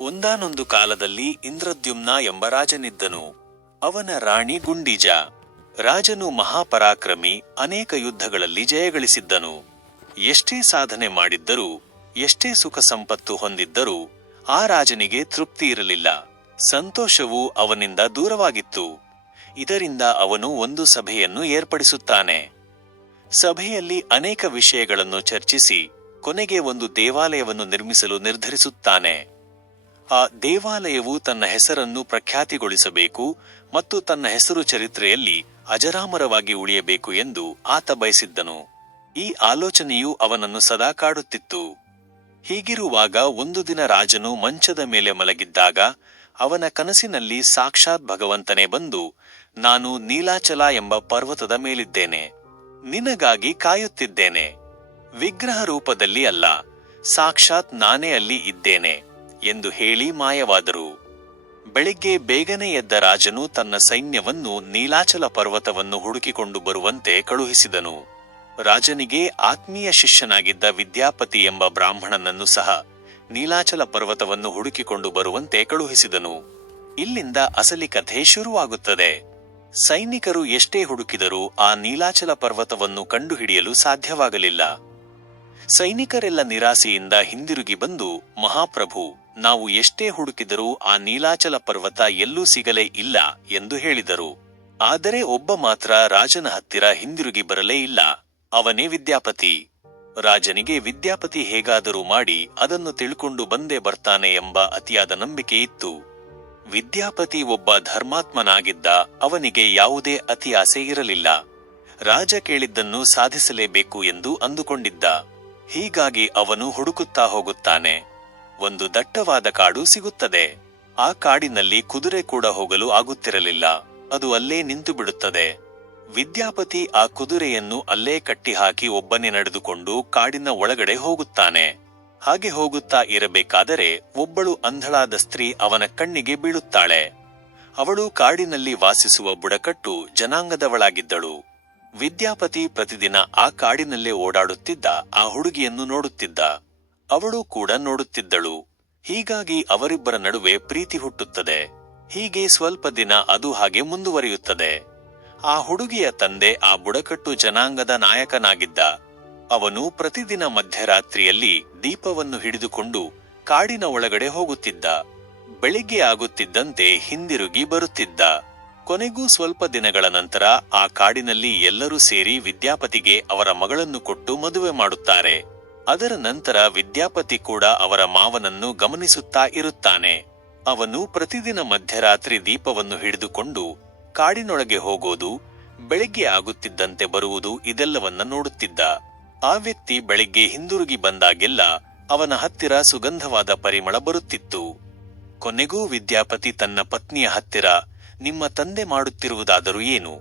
ಒಂದಾನೊಂದು ಕಾಲದಲ್ಲಿ ಇಂದ್ರದ್ಯುಮ್ನ ಎಂಬ ರಾಜನಿದ್ದನು ಅವನ ರಾಣಿ ಗುಂಡಿಜ. ರಾಜನು ಮಹಾಪರಾಕ್ರಮಿ, ಅನೇಕ ಯುದ್ಧಗಳಲ್ಲಿ ಜಯಗಳಿಸಿದ್ದನು. ಎಷ್ಟೇ ಸಾಧನೆ ಮಾಡಿದ್ದರೂ, ಎಷ್ಟೇ ಸುಖ ಸಂಪತ್ತು ಹೊಂದಿದ್ದರೂ, ಆ ರಾಜನಿಗೆ ತೃಪ್ತಿ ಇರಲಿಲ್ಲ. ಸಂತೋಷವು ಅವನಿಂದ ದೂರವಾಗಿತ್ತು. ಇದರಿಂದ ಅವನು ಒಂದು ಸಭೆಯನ್ನು ಏರ್ಪಡಿಸುತ್ತಾನೆ. ಸಭೆಯಲ್ಲಿ ಅನೇಕ ವಿಷಯಗಳನ್ನು ಚರ್ಚಿಸಿ, ಕೊನೆಗೆ ಒಂದು ದೇವಾಲಯವನ್ನು ನಿರ್ಮಿಸಲು ನಿರ್ಧರಿಸುತ್ತಾನೆ. ಆ ದೇವಾಲಯವು ತನ್ನ ಹೆಸರನ್ನು ಪ್ರಖ್ಯಾತಿಗೊಳಿಸಬೇಕು ಮತ್ತು ತನ್ನ ಹೆಸರು ಚರಿತ್ರೆಯಲ್ಲಿ ಅಜರಾಮರವಾಗಿ ಉಳಿಯಬೇಕು ಎಂದು ಆತ ಬಯಸಿದ್ದನು. ಈ ಆಲೋಚನೆಯು ಅವನನ್ನು ಸದಾ ಕಾಡುತ್ತಿತ್ತು. ಹೀಗಿರುವಾಗ ಒಂದು ದಿನ ರಾಜನು ಮಂಚದ ಮೇಲೆ ಮಲಗಿದ್ದಾಗ ಅವನ ಕನಸಿನಲ್ಲಿ ಸಾಕ್ಷಾತ್ ಭಗವಂತನೇ ಬಂದು, ನಾನು ನೀಲಾಚಲ ಎಂಬ ಪರ್ವತದ ಮೇಲಿದ್ದೇನೆ. ನಿನಗಾಗಿ ಕಾಯುತ್ತಿದ್ದೇನೆ. ವಿಗ್ರಹ ರೂಪದಲ್ಲಿ ಅಲ್ಲ, ಸಾಕ್ಷಾತ್ ನಾನೇ ಅಲ್ಲಿ ಇದ್ದೇನೆ. ಎಂದು ಹೇಳಿ ಮಾಯವಾದರು. ಬೆಳಿಗ್ಗೆ ಬೇಗನೆ ಎದ್ದ ರಾಜನು ತನ್ನ ಸೈನ್ಯವನ್ನು ನೀಲಾಚಲ ಪರ್ವತವನ್ನು ಹುಡುಕಿಕೊಂಡು ಬರುವಂತೆ ಕಳುಹಿಸಿದನು. ರಾಜನಿಗೆ ಆತ್ಮೀಯ ಶಿಷ್ಯನಾಗಿದ್ದ ವಿದ್ಯಾಪತಿ ಎಂಬ ಬ್ರಾಹ್ಮಣನನ್ನು ಸಹ ನೀಲಾಚಲ ಪರ್ವತವನ್ನು ಹುಡುಕಿಕೊಂಡು ಬರುವಂತೆ ಕಳುಹಿಸಿದನು. ಇಲ್ಲಿಂದ ಅಸಲಿ ಕಥೆ ಶುರುವಾಗುತ್ತದೆ. ಸೈನಿಕರು ಎಷ್ಟೇ ಹುಡುಕಿದರೂ ಆ ನೀಲಾಚಲ ಪರ್ವತವನ್ನು ಕಂಡುಹಿಡಿಯಲು ಸಾಧ್ಯವಾಗಲಿಲ್ಲ. ಸೈನಿಕರೆಲ್ಲ ನಿರಾಸೆಯಿಂದ ಹಿಂದಿರುಗಿ ಬಂದು ಮಹಾಪ್ರಭು ನಾವು ಎಷ್ಟೇ ಹುಡುಕಿದರೂ ಆ ನೀಲಾಚಲ ಪರ್ವತ ಎಲ್ಲೂ ಸಿಗಲೇ ಇಲ್ಲ ಎಂದು ಹೇಳಿದರು. ಆದರೆ ಒಬ್ಬ ಮಾತ್ರ ರಾಜನ ಹತ್ತಿರ ಹಿಂದಿರುಗಿ ಬರಲೇ ಇಲ್ಲ. ಅವನೇ ವಿದ್ಯಾಪತಿ. ರಾಜನಿಗೆ ವಿದ್ಯಾಪತಿ ಹೇಗಾದರೂ ಮಾಡಿ ಅದನ್ನು ತಿಳ್ಕೊಂಡು ಬಂದೇ ಬರ್ತಾನೆ ಎಂಬ ಅತಿಯಾದ ನಂಬಿಕೆ ಇತ್ತು. ವಿದ್ಯಾಪತಿ ಒಬ್ಬ ಧರ್ಮಾತ್ಮನಾಗಿದ್ದ ಅವನಿಗೆ ಯಾವುದೇ ಅತಿ ಆಸೆ ಇರಲಿಲ್ಲ. ರಾಜ ಕೇಳಿದ್ದನ್ನು ಸಾಧಿಸಲೇಬೇಕು ಎಂದು ಅಂದುಕೊಂಡಿದ್ದ. ಹೀಗಾಗಿ ಅವನು ಹುಡುಕುತ್ತಾ ಹೋಗುತ್ತಾನೆ. ಒಂದು ದಟ್ಟವಾದ ಕಾಡು ಸಿಗುತ್ತದೆ. ಆ ಕಾಡಿನಲ್ಲಿ ಕುದುರೆ ಕೂಡ ಹೋಗಲು ಆಗುತ್ತಿರಲಿಲ್ಲ. ಅದು ಅಲ್ಲೇ ನಿಂತು ಬಿಡುತ್ತದೆ. ವಿದ್ಯಾಪತಿ ಆ ಕುದುರೆಯನ್ನು ಅಲ್ಲೇ ಕಟ್ಟಿಹಾಕಿ ಒಬ್ಬನೇ ನಡೆದುಕೊಂಡು ಕಾಡಿನ ಒಳಗಡೆ ಹೋಗುತ್ತಾನೆ. ಹಾಗೆ ಹೋಗುತ್ತಾ ಇರಬೇಕಾದರೆ ಒಬ್ಬಳು ಅಂಧಳಾದ ಸ್ತ್ರೀ ಅವನ ಕಣ್ಣಿಗೆ ಬೀಳುತ್ತಾಳೆ. ಅವಳು ಕಾಡಿನಲ್ಲಿ ವಾಸಿಸುವ ಬುಡಕಟ್ಟು ಜನಾಂಗದವಳಾಗಿದ್ದಳು. ವಿದ್ಯಾಪತಿ ಪ್ರತಿದಿನ ಆ ಕಾಡಿನಲ್ಲೇ ಓಡಾಡುತ್ತಿದ್ದ ಆ ಹುಡುಗಿಯನ್ನು ನೋಡುತ್ತಿದ್ದ. ಅವಳು ಕೂಡ ನೋಡುತ್ತಿದ್ದಳು. ಹೀಗಾಗಿ ಅವರಿಬ್ಬರ ನಡುವೆ ಪ್ರೀತಿ ಹುಟ್ಟುತ್ತದೆ. ಹೀಗೆ ಸ್ವಲ್ಪ ದಿನ ಅದು ಹಾಗೆ ಮುಂದುವರಿಯುತ್ತದೆ. ಆ ಹುಡುಗಿಯ ತಂದೆ ಆ ಬುಡಕಟ್ಟು ಜನಾಂಗದ ನಾಯಕನಾಗಿದ್ದ. ಅವನು ಪ್ರತಿದಿನ ಮಧ್ಯರಾತ್ರಿಯಲ್ಲಿ ದೀಪವನ್ನು ಹಿಡಿದುಕೊಂಡು ಕಾಡಿನ ಒಳಗಡೆ ಹೋಗುತ್ತಿದ್ದ. ಬೆಳಿಗ್ಗೆ ಆಗುತ್ತಿದ್ದಂತೆ ಹಿಂದಿರುಗಿ ಬರುತ್ತಿದ್ದ. ಕೊನೆಗೂ ಸ್ವಲ್ಪ ದಿನಗಳ ನಂತರ ಆ ಕಾಡಿನಲ್ಲಿ ಎಲ್ಲರೂ ಸೇರಿ ವಿದ್ಯಾಪತಿಗೆ ಅವರ ಮಗಳನ್ನು ಕೊಟ್ಟು ಮದುವೆ ಮಾಡುತ್ತಾರೆ. ಅದರ ನಂತರ ವಿದ್ಯಾಪತಿ ಕೂಡ ಅವರ ಮಾವನನ್ನು ಗಮನಿಸುತ್ತಾ ಇರುತ್ತಾನೆ. ಅವನು ಪ್ರತಿದಿನ ಮಧ್ಯರಾತ್ರಿ ದೀಪವನ್ನು ಹಿಡಿದುಕೊಂಡು ಕಾಡಿನೊಳಗೆ ಹೋಗೋದು, ಬೆಳಿಗ್ಗೆ ಆಗುತ್ತಿದ್ದಂತೆ ಬರುವುದು ಇದೆಲ್ಲವನ್ನ ನೋಡುತ್ತಿದ್ದ. ಆ ವ್ಯಕ್ತಿ ಬೆಳಿಗ್ಗೆ ಹಿಂದಿರುಗಿ ಬಂದಾಗೆಲ್ಲ ಅವನ ಹತ್ತಿರ ಸುಗಂಧವಾದ ಪರಿಮಳ ಬರುತ್ತಿತ್ತು. ಕೊನೆಗೂ ವಿದ್ಯಾಪತಿ ತನ್ನ ಪತ್ನಿಯ ಹತ್ತಿರ, ನಿಮ್ಮ ತಂದೆ ಮಾಡುತ್ತಿರುವುದಾದರೂ ಏನು?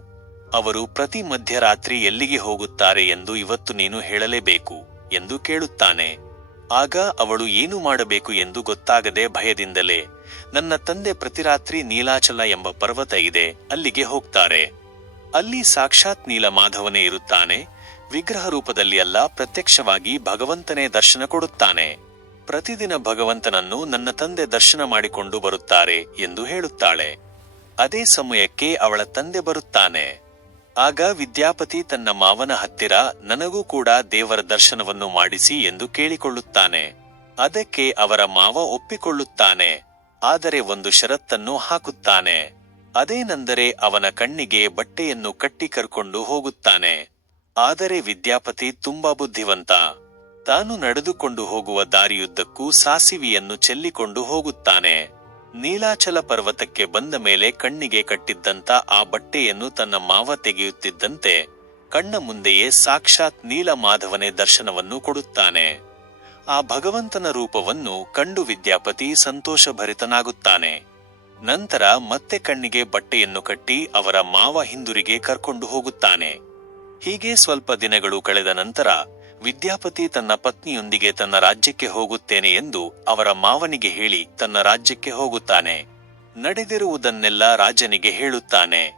ಅವರು ಪ್ರತಿ ಮಧ್ಯರಾತ್ರಿ ಎಲ್ಲಿಗೆ ಹೋಗುತ್ತಾರೆ ಎಂದು ಇವತ್ತು ನೀನು ಹೇಳಲೇಬೇಕು. ಎಂದು ಕೇಳುತ್ತಾನೆ. ಆಗ ಅವಳು ಏನು ಮಾಡಬೇಕು ಎಂದು ಗೊತ್ತಾಗದೆ ಭಯದಿಂದಲೇ, ನನ್ನ ತಂದೆ ಪ್ರತಿರಾತ್ರಿ ನೀಲಾಚಲ ಎಂಬ ಪರ್ವತ ಇದೆ, ಅಲ್ಲಿಗೆ ಹೋಗ್ತಾರೆ. ಅಲ್ಲಿ ಸಾಕ್ಷಾತ್ ನೀಲ ಮಾಧವನೇ ಇರುತ್ತಾನೆ, ವಿಗ್ರಹ ರೂಪದಲ್ಲಿ ಅಲ್ಲ, ಪ್ರತ್ಯಕ್ಷವಾಗಿ ಭಗವಂತನೇ ದರ್ಶನ ಕೊಡುತ್ತಾನೆ. ಪ್ರತಿದಿನ ಭಗವಂತನನ್ನು ನನ್ನ ತಂದೆ ದರ್ಶನ ಮಾಡಿಕೊಂಡು ಬರುತ್ತಾರೆ ಎಂದು ಹೇಳುತ್ತಾಳೆ. ಅದೇ ಸಮಯಕ್ಕೆ ಅವಳ ತಂದೆ ಬರುತ್ತಾನೆ. ಆಗ ವಿದ್ಯಾಪತಿ ತನ್ನ ಮಾವನ ಹತ್ತಿರ, ನನಗೂ ಕೂಡ ದೇವರ ದರ್ಶನವನ್ನು ಮಾಡಿಸಿ ಎಂದು ಕೇಳಿಕೊಳ್ಳುತ್ತಾನೆ. ಅದಕ್ಕೆ ಅವರ ಮಾವ ಒಪ್ಪಿಕೊಳ್ಳುತ್ತಾನೆ. ಆದರೆ ಒಂದು ಷರತ್ತನ್ನು ಹಾಕುತ್ತಾನೆ. ಅದೇನೆಂದರೆ ಅವನ ಕಣ್ಣಿಗೆ ಬಟ್ಟೆಯನ್ನು ಕಟ್ಟಿ ಕರ್ಕೊಂಡು ಹೋಗುತ್ತಾನೆ. ಆದರೆ ವಿದ್ಯಾಪತಿ ತುಂಬಾ ಬುದ್ಧಿವಂತ. ತಾನು ನಡೆದುಕೊಂಡು ಹೋಗುವ ದಾರಿಯುದ್ದಕ್ಕೂ ಸಾಸಿವಿಯನ್ನು ಚೆಲ್ಲಿಕೊಂಡು ಹೋಗುತ್ತಾನೆ. ನೀಲಾಚಲ ಪರ್ವತಕ್ಕೆ ಬಂದ ಮೇಲೆ ಕಣ್ಣಿಗೆ ಕಟ್ಟಿದ್ದಂತ ಆ ಬಟ್ಟೆಯನ್ನು ತನ್ನ ಮಾವ ತೆಗೆಯುತ್ತಿದ್ದಂತೆ ಕಣ್ಣ ಮುಂದೆಯೇ ಸಾಕ್ಷಾತ್ ನೀಲ ಮಾಧವನೇ ದರ್ಶನವನ್ನು ಕೊಡುತ್ತಾನೆ. ಆ ಭಗವಂತನ ರೂಪವನ್ನು ಕಂಡು ವಿದ್ಯಾಪತಿ ಸಂತೋಷಭರಿತನಾಗುತ್ತಾನೆ. ನಂತರ ಮತ್ತೆ ಕಣ್ಣಿಗೆ ಬಟ್ಟೆಯನ್ನು ಕಟ್ಟಿ ಅವರ ಮಾವ ಹಿಂದುರಿಗೆ ಕರ್ಕೊಂಡು ಹೋಗುತ್ತಾನೆ. ಹೀಗೆ ಸ್ವಲ್ಪ ದಿನಗಳು ಕಳೆದ ನಂತರ ವಿದ್ಯಾಪತಿ ತನ್ನ ಪತ್ನಿಯೊಂದಿಗೆ ತನ್ನ ರಾಜ್ಯಕ್ಕೆ ಹೋಗುತ್ತೇನೆ ಎಂದು ಅವರ ಮಾವನಿಗೆ ಹೇಳಿ ತನ್ನ ರಾಜ್ಯಕ್ಕೆ ಹೋಗುತ್ತಾನೆ. ನಡೆದಿರುವುದನ್ನೆಲ್ಲ ರಾಜನಿಗೆ ಹೇಳುತ್ತಾನೆ.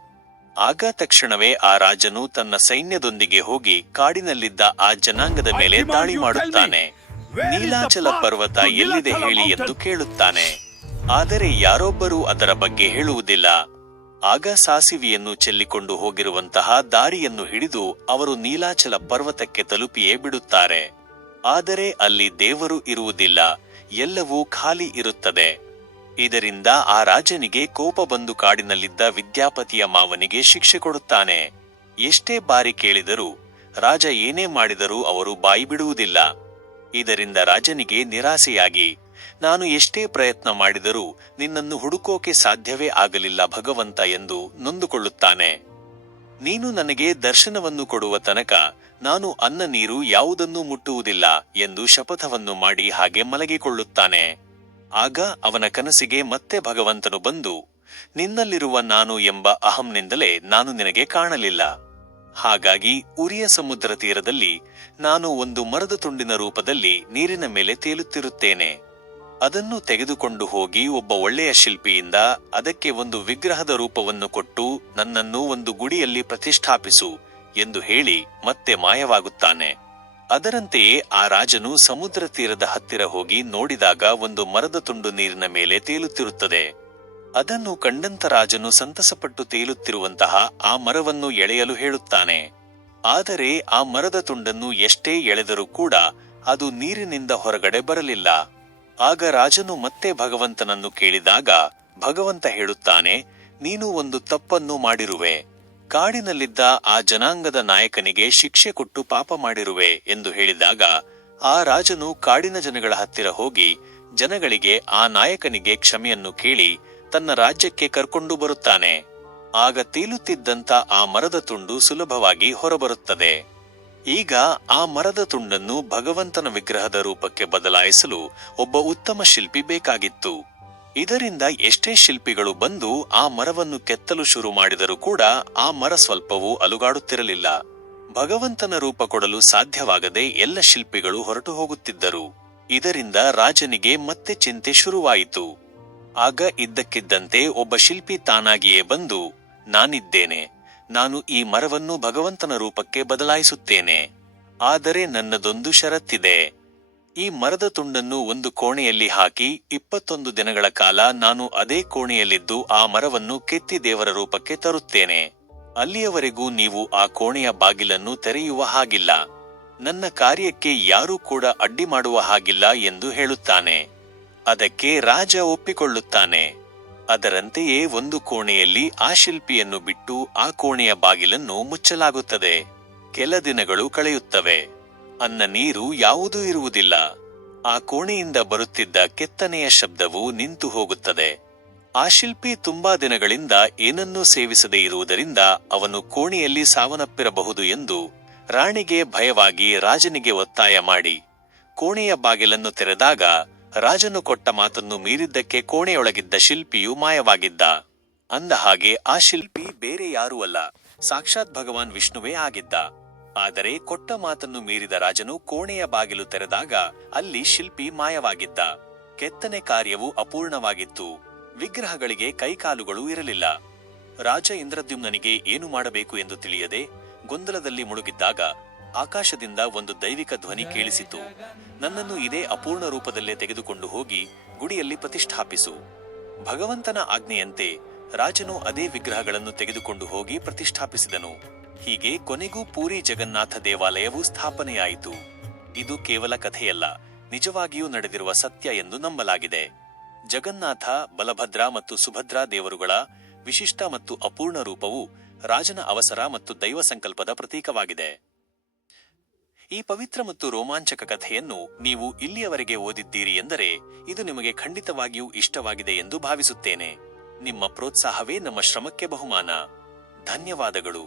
ಆಗ ತಕ್ಷಣವೇ ಆ ರಾಜನು ತನ್ನ ಸೈನ್ಯದೊಂದಿಗೆ ಹೋಗಿ ಕಾಡಿನಲ್ಲಿದ್ದ ಆ ಜನಾಂಗದ ಮೇಲೆ ದಾಳಿ ಮಾಡುತ್ತಾನೆ. ನೀಲಾಚಲ ಪರ್ವತ ಎಲ್ಲಿದೆ ಹೇಳಿ ಎಂದು ಕೇಳುತ್ತಾನೆ. ಆದರೆ ಯಾರೊಬ್ಬರೂ ಅದರ ಬಗ್ಗೆ ಹೇಳುವುದಿಲ್ಲ. ಆಗ ಸಾಸಿವೆಯನ್ನು ಚೆಲ್ಲಿಕೊಂಡು ಹೋಗಿರುವಂತಹ ದಾರಿಯನ್ನು ಹಿಡಿದು ಅವರು ನೀಲಾಚಲ ಪರ್ವತಕ್ಕೆ ತಲುಪಿಯೇ ಬಿಡುತ್ತಾರೆ. ಆದರೆ ಅಲ್ಲಿ ದೇವರು ಇರುವುದಿಲ್ಲ, ಎಲ್ಲವೂ ಖಾಲಿ ಇರುತ್ತದೆ. ಇದರಿಂದ ಆ ರಾಜನಿಗೆ ಕೋಪ ಬಂದು ಕಾಡಿನಲ್ಲಿದ್ದ ವಿದ್ಯಾಪತಿಯ ಮಾವನಿಗೆ ಶಿಕ್ಷೆ ಕೊಡುತ್ತಾನೆ. ಎಷ್ಟೇ ಬಾರಿ ಕೇಳಿದರೂ, ರಾಜ ಏನೇ ಮಾಡಿದರೂ ಅವರು ಬಾಯಿ ಬಿಡುವುದಿಲ್ಲ. ಇದರಿಂದ ರಾಜನಿಗೆ ನಿರಾಸೆಯಾಗಿ ನಾನು ಎಷ್ಟೇ ಪ್ರಯತ್ನ ಮಾಡಿದರೂ ನಿನ್ನನ್ನು ಹುಡುಕೋಕೆ ಸಾಧ್ಯವೇ ಆಗಲಿಲ್ಲ ಭಗವಂತ ಎಂದು ನೊಂದುಕೊಳ್ಳುತ್ತಾನೆ. ನೀನು ನನಗೆ ದರ್ಶನವನ್ನು ಕೊಡುವ ತನಕ ನಾನು ಅನ್ನ ನೀರು ಯಾವುದನ್ನೂ ಮುಟ್ಟುವುದಿಲ್ಲ ಎಂದು ಶಪಥವನ್ನು ಮಾಡಿ ಹಾಗೆ ಮಲಗಿಕೊಳ್ಳುತ್ತಾನೆ. ಆಗ ಅವನ ಕನಸಿಗೆ ಮತ್ತೆ ಭಗವಂತನು ಬಂದು, ನಿನ್ನಲ್ಲಿರುವ ನಾನು ಎಂಬ ಅಹಂನಿಂದಲೇ ನಾನು ನಿನಗೆ ಕಾಣಲಿಲ್ಲ. ಹಾಗಾಗಿ ಉರಿಯ ಸಮುದ್ರ ತೀರದಲ್ಲಿ ನಾನು ಒಂದು ಮರದ ತುಂಡಿನ ರೂಪದಲ್ಲಿ ನೀರಿನ ಮೇಲೆ ತೇಲುತ್ತಿರುತ್ತೇನೆ. ಅದನ್ನು ತೆಗೆದುಕೊಂಡು ಹೋಗಿ ಒಬ್ಬ ಒಳ್ಳೆಯ ಶಿಲ್ಪಿಯಿಂದ ಅದಕ್ಕೆ ಒಂದು ವಿಗ್ರಹದ ರೂಪವನ್ನು ಕೊಟ್ಟು ನನ್ನನ್ನು ಒಂದು ಗುಡಿಯಲ್ಲಿ ಪ್ರತಿಷ್ಠಾಪಿಸು ಎಂದು ಹೇಳಿ ಮತ್ತೆ ಮಾಯವಾಗುತ್ತಾನೆ. ಅದರಂತೆಯೇ ಆ ರಾಜನು ಸಮುದ್ರ ತೀರದ ಹತ್ತಿರ ಹೋಗಿ ನೋಡಿದಾಗ ಒಂದು ಮರದ ತುಂಡು ನೀರಿನ ಮೇಲೆ ತೇಲುತ್ತಿರುತ್ತದೆ. ಅದನ್ನು ಕಂಡಂತ ರಾಜನು ಸಂತಸಪಟ್ಟು ತೇಲುತ್ತಿರುವಂತಹ ಆ ಮರವನ್ನು ಎಳೆಯಲು ಹೇಳುತ್ತಾನೆ. ಆದರೆ ಆ ಮರದ ತುಂಡನ್ನು ಎಷ್ಟೇ ಎಳೆದರೂ ಕೂಡ ಅದು ನೀರಿನಿಂದ ಹೊರಗಡೆ ಬರಲಿಲ್ಲ. ಆಗ ರಾಜನು ಮತ್ತೆ ಭಗವಂತನನ್ನು ಕೇಳಿದಾಗ, ಭಗವಂತ ಹೇಳುತ್ತಾನೆ, ನೀನು ಒಂದು ತಪ್ಪನ್ನು ಮಾಡಿರುವೆ. ಕಾಡಿನಲ್ಲಿದ್ದ ಆ ಜನಾಂಗದ ನಾಯಕನಿಗೆ ಶಿಕ್ಷೆ ಕೊಟ್ಟು ಪಾಪ ಮಾಡಿರುವೆ ಎಂದು ಹೇಳಿದಾಗ, ಆ ರಾಜನು ಕಾಡಿನ ಜನಗಳ ಹತ್ತಿರ ಹೋಗಿ, ಜನಗಳಿಗೆ ಆ ನಾಯಕನಿಗೆ ಕ್ಷಮೆಯನ್ನು ಕೇಳಿ, ತನ್ನ ರಾಜ್ಯಕ್ಕೆ ಕರ್ಕೊಂಡು ಬರುತ್ತಾನೆ. ಆಗ ತೇಲುತ್ತಿದ್ದಂತ ಆ ಮರದ ತುಂಡು ಸುಲಭವಾಗಿ ಹೊರಬರುತ್ತದೆ. ಈಗ ಆ ಮರದ ತುಂಡನ್ನು ಭಗವಂತನ ವಿಗ್ರಹದ ರೂಪಕ್ಕೆ ಬದಲಾಯಿಸಲು ಒಬ್ಬ ಉತ್ತಮ ಶಿಲ್ಪಿ ಬೇಕಾಗಿತ್ತು. ಇದರಿಂದ ಎಷ್ಟೇ ಶಿಲ್ಪಿಗಳು ಬಂದು ಆ ಮರವನ್ನು ಕೆತ್ತಲು ಶುರು ಮಾಡಿದರೂ ಕೂಡ ಆ ಮರ ಸ್ವಲ್ಪವೂ ಅಲುಗಾಡುತ್ತಿರಲಿಲ್ಲ. ಭಗವಂತನ ರೂಪ ಕೊಡಲು ಸಾಧ್ಯವಾಗದೆ ಎಲ್ಲ ಶಿಲ್ಪಿಗಳು ಹೊರಟು ಹೋಗುತ್ತಿದ್ದರು. ಇದರಿಂದ ರಾಜನಿಗೆ ಮತ್ತೆ ಚಿಂತೆ ಶುರುವಾಯಿತು. ಆಗ ಇದ್ದಕ್ಕಿದ್ದಂತೆ ಒಬ್ಬ ಶಿಲ್ಪಿ ತಾನಾಗಿಯೇ ಬಂದು, ನಾನಿದ್ದೇನೆ. ನಾನು ಈ ಮರವನ್ನು ಭಗವಂತನ ರೂಪಕ್ಕೆ ಬದಲಾಯಿಸುತ್ತೇನೆ. ಆದರೆ ನನ್ನದೊಂದು ಷರತ್ತಿದೆ. ಈ ಮರದ ತುಂಡನ್ನು ಒಂದು ಕೋಣೆಯಲ್ಲಿ ಹಾಕಿ ಇಪ್ಪತ್ತೊಂದು ದಿನಗಳ ಕಾಲ ನಾನು ಅದೇ ಕೋಣೆಯಲ್ಲಿದ್ದು ಆ ಮರವನ್ನು ಕೆತ್ತಿ ದೇವರ ರೂಪಕ್ಕೆ ತರುತ್ತೇನೆ. ಅಲ್ಲಿಯವರೆಗೂ ನೀವು ಆ ಕೋಣೆಯ ಬಾಗಿಲನ್ನು ತೆರೆಯುವ ಹಾಗಿಲ್ಲ. ನನ್ನ ಕಾರ್ಯಕ್ಕೆ ಯಾರೂ ಕೂಡ ಅಡ್ಡಿ ಮಾಡುವ ಹಾಗಿಲ್ಲ ಎಂದು ಹೇಳುತ್ತಾನೆ. ಅದಕ್ಕೆ ರಾಜ ಒಪ್ಪಿಕೊಳ್ಳುತ್ತಾನೆ. ಅದರಂತೆಯೇ ಒಂದು ಕೋಣೆಯಲ್ಲಿ ಆ ಶಿಲ್ಪಿಯನ್ನು ಬಿಟ್ಟು ಆ ಕೋಣೆಯ ಬಾಗಿಲನ್ನು ಮುಚ್ಚಲಾಗುತ್ತದೆ. ಕೆಲ ದಿನಗಳು ಕಳೆಯುತ್ತವೆ. ಅನ್ನ ನೀರು ಯಾವುದೂ ಇರುವುದಿಲ್ಲ. ಆ ಕೋಣೆಯಿಂದ ಬರುತ್ತಿದ್ದ ಕೆತ್ತನೆಯ ಶಬ್ದವು ನಿಂತು ಹೋಗುತ್ತದೆ. ಆ ಶಿಲ್ಪಿ ತುಂಬಾ ದಿನಗಳಿಂದ ಏನನ್ನೂ ಸೇವಿಸದೇ ಇರುವುದರಿಂದ ಅವನು ಕೋಣೆಯಲ್ಲಿ ಸಾವನಪ್ಪಿರಬಹುದು ಎಂದು ರಾಣಿಗೆ ಭಯವಾಗಿ ರಾಜನಿಗೆ ಒತ್ತಾಯ ಮಾಡಿ. ಕೋಣೆಯ ಬಾಗಿಲನ್ನು ತೆರೆದಾಗ ರಾಜನು ಕೊಟ್ಟ ಮಾತನ್ನು ಮೀರಿದ್ದಕ್ಕೆ ಕೋಣೆಯೊಳಗಿದ್ದ ಶಿಲ್ಪಿಯು ಮಾಯವಾಗಿದ್ದ. ಅಂದ ಹಾಗೆ ಆ ಶಿಲ್ಪಿ ಬೇರೆ ಯಾರೂ ಅಲ್ಲ. ಸಾಕ್ಷಾತ್ ಭಗವಾನ್ ವಿಷ್ಣುವೇ ಆಗಿದ್ದ. ಆದರೆ ಕೊಟ್ಟ ಮಾತನ್ನು ಮೀರಿದ ರಾಜನು ಕೋಣೆಯ ಬಾಗಿಲು ತೆರೆದಾಗ ಅಲ್ಲಿ ಶಿಲ್ಪಿ ಮಾಯವಾಗಿದ್ದ. ಕೆತ್ತನೆ ಕಾರ್ಯವು ಅಪೂರ್ಣವಾಗಿತ್ತು. ವಿಗ್ರಹಗಳಿಗೆ ಕೈಕಾಲುಗಳು ಇರಲಿಲ್ಲ. ರಾಜ ಇಂದ್ರದ್ಯುಮ್ನನಿಗೆ ಏನು ಮಾಡಬೇಕು ಎಂದು ತಿಳಿಯದೆ ಗೊಂದಲದಲ್ಲಿ ಮುಳುಗಿದ್ದಾಗ ಆಕಾಶದಿಂದ ಒಂದು ದೈವಿಕ ಧ್ವನಿ ಕೇಳಿಸಿತು. ನನ್ನನ್ನು ಇದೇ ಅಪೂರ್ಣ ರೂಪದಲ್ಲೇ ತೆಗೆದುಕೊಂಡು ಹೋಗಿ ಗುಡಿಯಲ್ಲಿ ಪ್ರತಿಷ್ಠಾಪಿಸು. ಭಗವಂತನ ಆಜ್ಞೆಯಂತೆ ರಾಜನು ಅದೇ ವಿಗ್ರಹಗಳನ್ನು ತೆಗೆದುಕೊಂಡು ಹೋಗಿ ಪ್ರತಿಷ್ಠಾಪಿಸಿದನು. ಹೀಗೆ ಕೊನೆಗೂ ಪೂರಿ ಜಗನ್ನಾಥ ದೇವಾಲಯವು ಸ್ಥಾಪನೆಯಾಯಿತು. ಇದು ಕೇವಲ ಕಥೆಯಲ್ಲ, ನಿಜವಾಗಿಯೂ ನಡೆದಿರುವ ಸತ್ಯ ಎಂದು ನಂಬಲಾಗಿದೆ. ಜಗನ್ನಾಥ, ಬಲಭದ್ರ ಮತ್ತು ಸುಭದ್ರಾ ದೇವರುಗಳ ವಿಶಿಷ್ಟ ಮತ್ತು ಅಪೂರ್ಣ ರೂಪವು ರಾಜನ ಅವಸರ ಮತ್ತು ದೈವ ಸಂಕಲ್ಪದ ಪ್ರತೀಕವಾಗಿದೆ. ಈ ಪವಿತ್ರ ಮತ್ತು ರೋಮಾಂಚಕ ಕಥೆಯನ್ನು ನೀವು ಇಲ್ಲಿಯವರೆಗೆ ಓದಿದ್ದೀರಿ ಎಂದರೆ ಇದು ನಿಮಗೆ ಖಂಡಿತವಾಗಿಯೂ ಇಷ್ಟವಾಗಿದೆ ಎಂದು ಭಾವಿಸುತ್ತೇನೆ. ನಿಮ್ಮ ಪ್ರೋತ್ಸಾಹವೇ ನಮ್ಮ ಶ್ರಮಕ್ಕೆ ಬಹುಮಾನ. ಧನ್ಯವಾದಗಳು.